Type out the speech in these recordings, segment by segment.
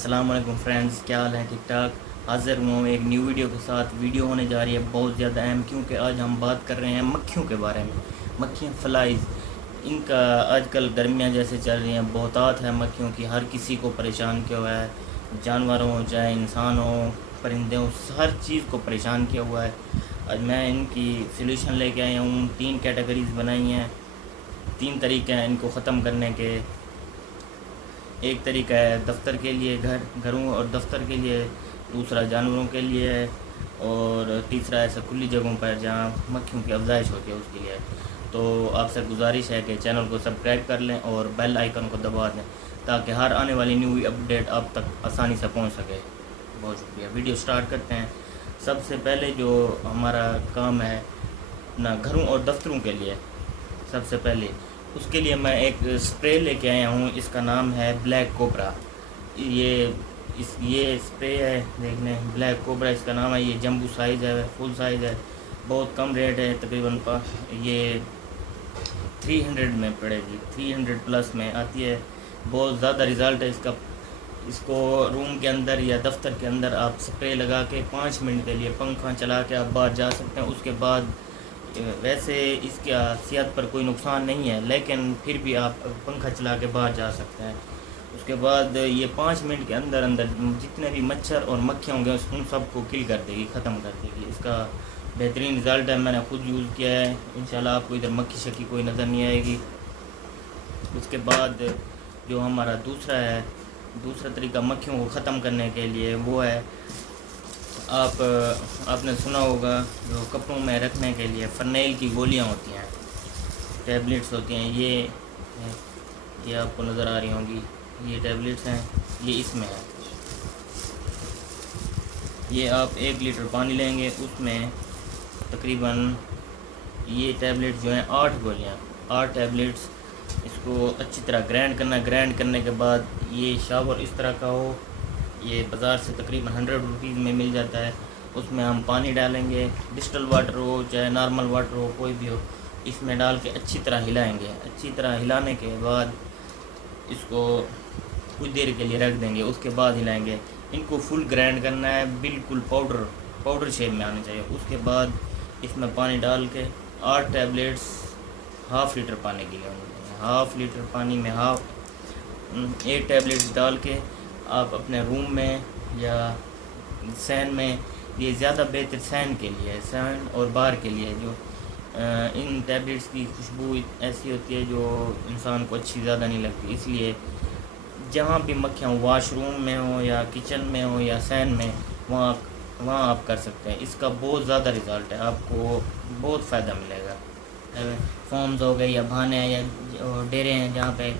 السلام علیکم فرینڈز، کیا حال ہے؟ ٹھیک ٹھاک حاضر ہوں ایک نیو ویڈیو کے ساتھ۔ ویڈیو ہونے جا رہی ہے بہت زیادہ اہم، کیونکہ آج ہم بات کر رہے ہیں مکھیوں کے بارے میں۔ مکھیاں، فلائز، ان کا آج کل گرمیاں جیسے چل رہی ہیں، بہتات ہے مکھیوں کی، ہر کسی کو پریشان کیا ہوا ہے، جانور ہوں چاہے انسان ہوں، پرندے ہوں، ہر چیز کو پریشان کیا ہوا ہے۔ آج میں ان کی سلیوشن لے کے آیا ہوں۔ 3 کیٹیگریز بنائی ہیں، 3 طریقے ہیں ان کو ختم کرنے کے۔ ایک طریقہ ہے دفتر کے لیے، گھروں اور دفتر کے لیے، دوسرا جانوروں کے لیے ہے، اور تیسرا ایسا کھلی جگہوں پر جہاں مکھیوں کی افزائش ہوتی ہے اس کے لیے۔ تو آپ سے گزارش ہے کہ چینل کو سبسکرائب کر لیں اور بیل آئیکن کو دبا دیں تاکہ ہر آنے والی نیو اپڈیٹ آپ تک آسانی سے پہنچ سکے۔ بہت شکریہ۔ ویڈیو سٹارٹ کرتے ہیں۔ سب سے پہلے جو ہمارا کام ہے اپنا گھروں اور دفتروں کے لیے، سب سے پہلے اس کے لیے میں ایک سپرے لے کے آیا ہوں۔ اس کا نام ہے بلیک کوبرا۔ یہ سپرے ہے، دیکھ لیں، بلیک کوبرا اس کا نام ہے۔ یہ جمبو سائز ہے، فل سائز ہے، بہت کم ریٹ ہے، تقریباً یہ 300 میں پڑے گی، 300 پلس میں آتی ہے۔ بہت زیادہ رزلٹ ہے اس کا۔ اس کو روم کے اندر یا دفتر کے اندر آپ سپرے لگا کے 5 منٹ کے لیے پنکھا چلا کے آپ باہر جا سکتے ہیں۔ اس کے بعد ویسے اس کا صحت پر کوئی نقصان نہیں ہے، لیکن پھر بھی آپ پنکھا چلا کے باہر جا سکتے ہیں۔ اس کے بعد یہ 5 منٹ کے اندر جتنے بھی مچھر اور مکھیاں ہوں گے ان سب کو کل کر دے گی، ختم کر دے گی۔ اس کا بہترین رزلٹ ہے، میں نے خود یوز کیا ہے۔ انشاءاللہ آپ کو ادھر مکھی شکی کوئی نظر نہیں آئے گی۔ اس کے بعد جو ہمارا دوسرا طریقہ مکھیوں کو ختم کرنے کے لیے وہ ہے، آپ نے سنا ہوگا جو کپڑوں میں رکھنے کے لیے فرنیل کی گولیاں ہوتی ہیں، ٹیبلٹس ہوتی ہیں، یہ آپ کو نظر آ رہی ہوں گی، یہ ٹیبلٹس ہیں، یہ اس میں ہے۔ یہ آپ 1 لیٹر پانی لیں گے، اس میں تقریباً یہ ٹیبلٹ جو ہیں 8 گولیاں، 8 ٹیبلٹس، اس کو اچھی طرح گرائنڈ کرنا ہے۔ گرائنڈ کرنے کے بعد یہ شاور اس طرح کا ہو، یہ بازار سے تقریباً 100 روپیز میں مل جاتا ہے۔ اس میں ہم پانی ڈالیں گے، ڈسٹل واٹر ہو چاہے نارمل واٹر ہو، کوئی بھی ہو، اس میں ڈال کے اچھی طرح ہلائیں گے۔ اچھی طرح ہلانے کے بعد اس کو کچھ دیر کے لیے رکھ دیں گے، اس کے بعد ہلائیں گے۔ ان کو فل گرائنڈ کرنا ہے، بالکل پاؤڈر شیپ میں آنا چاہیے۔ اس کے بعد اس میں پانی ڈال کے 8 ٹیبلٹس ½ لیٹر پانی کے لیے ہونے چاہیے۔ ½ لیٹر پانی میں 8 ٹیبلٹس ڈال کے آپ اپنے روم میں یا سین میں، یہ زیادہ بہتر سین کے لیے، سین اور بار کے لیے، جو ان ٹیبلٹس کی خوشبو ایسی ہوتی ہے جو انسان کو اچھی زیادہ نہیں لگتی، اس لیے جہاں بھی مکھیاں ہوں، واش روم میں ہوں یا کچن میں ہوں یا سین میں، وہاں آپ کر سکتے ہیں۔ اس کا بہت زیادہ رزلٹ ہے، آپ کو بہت فائدہ ملے گا۔ فارمز ہو گئے یا بھانے ہیں یا ڈیرے ہیں جہاں پہ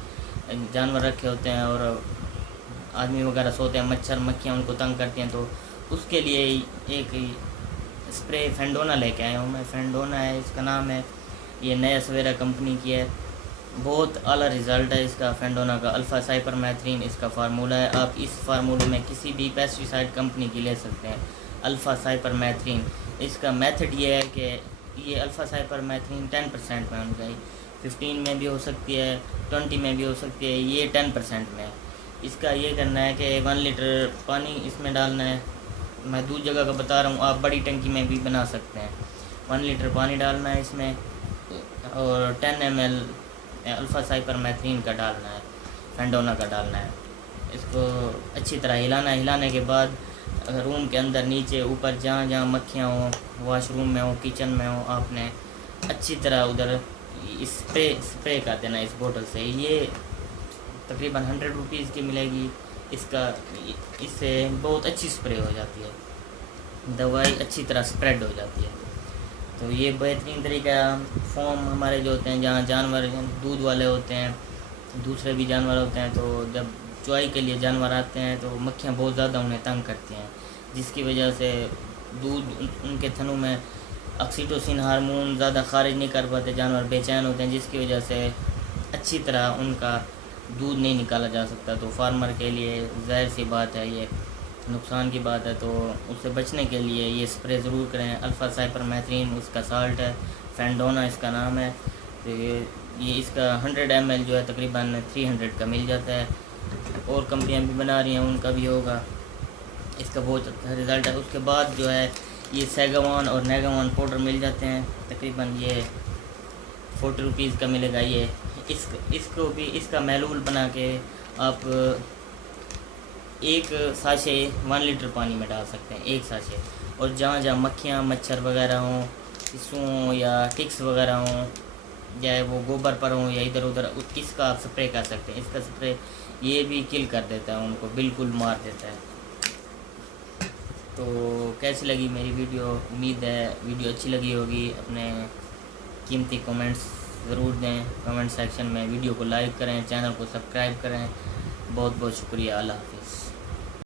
جانور رکھے ہوتے ہیں اور آدمی وغیرہ سوتے ہیں، مچھر مکھیاں ان کو تنگ کرتی ہیں، تو اس کے لیے ایک اسپرے فینڈونا لے کے آیا ہوں میں۔ فینڈونا ہے اس کا نام ہے، یہ نیا سویرا کمپنی کی ہے، بہت اعلیٰ رزلٹ ہے اس کا۔ فینڈونا کا الفا سائپر میتھرین اس کا فارمولہ ہے۔ آپ اس فارمولے میں کسی بھی پیسٹیسائڈ کمپنی کی لے سکتے ہیں، الفا سائپر میتھرین۔ اس کا میتھڈ یہ ہے کہ یہ الفا سائپر میتھرین 10% میں ہونی چاہیے، 15 میں بھی ہو سکتی ہے، 20 میں بھی ہو سکتی ہے، یہ 10% میں ہے۔ اس کا یہ کرنا ہے کہ 1 لیٹر پانی اس میں ڈالنا ہے، میں دو جگہ کا بتا رہا ہوں، آپ بڑی ٹنکی میں بھی بنا سکتے ہیں۔ 1 لیٹر پانی ڈالنا ہے اس میں، اور 10 ml الفا سائپر میتھرین کا ڈالنا ہے، فینڈونا کا ڈالنا ہے۔ اس کو اچھی طرح ہلانا ہے۔ ہلانے کے بعد روم کے اندر، نیچے، اوپر، جہاں مکھیاں ہوں، واش روم میں ہوں، کچن میں ہوں، آپ نے اچھی طرح ادھر اسپرے کر دینا اس بوٹل سے۔ یہ تقریباً 100 روپیز کی ملے گی۔ اس سے بہت اچھی سپرے ہو جاتی ہے، دوائی اچھی طرح سپریڈ ہو جاتی ہے۔ تو یہ بہترین طریقہ ہے۔ فارم ہمارے جو ہوتے ہیں جہاں جانور دودھ والے ہوتے ہیں، دوسرے بھی جانور ہوتے ہیں، تو جب چوائی کے لیے جانور آتے ہیں تو مکھیاں بہت زیادہ انہیں تنگ کرتی ہیں، جس کی وجہ سے دودھ ان کے تھنوں میں آکسیٹوسن ہارمون زیادہ خارج نہیں کر پاتے، جانور بے چین ہوتے ہیں، جس کی وجہ سے اچھی طرح ان کا دودھ نہیں نکالا جا سکتا۔ تو فارمر کے لیے ظاہر سی بات ہے، یہ نقصان کی بات ہے، تو اس سے بچنے کے لیے یہ سپرے ضرور کریں۔ الفا سائپر میتھرین اس کا سالٹ ہے، فینڈونا اس کا نام ہے۔ تو یہ اس کا 100 ml جو ہے تقریباً 300 کا مل جاتا ہے۔ اور کمپنیاں بھی بنا رہی ہیں ان کا بھی ہوگا، اس کا بہت اچھا رزلٹ ہے۔ اس کے بعد جو ہے یہ سیگوان اور نیگوان پاؤڈر مل جاتے ہیں، تقریباً یہ 40 روپیز کا ملے گا۔ یہ اس کو بھی اس کا محلول بنا کے آپ ایک ساشے 1 لیٹر پانی میں ڈال سکتے ہیں، ایک ساشے، اور جہاں جہاں مکھیاں مچھر وغیرہ ہوں، سسو ہوں یا ٹکس وغیرہ ہوں، یا وہ گوبر پر ہوں یا ادھر ادھر، اس کا آپ سپرے کر سکتے ہیں۔ اس کا سپرے یہ بھی کل کر دیتا ہے، ان کو بالکل مار دیتا ہے۔ تو کیسی لگی میری ویڈیو؟ امید ہے ویڈیو اچھی لگی ہوگی۔ اپنے قیمتی کمنٹس ضرور دیں کمنٹ سیکشن میں، ویڈیو کو لائک کریں، چینل کو سبسکرائب کریں۔ بہت بہت شکریہ، اللہ حافظ۔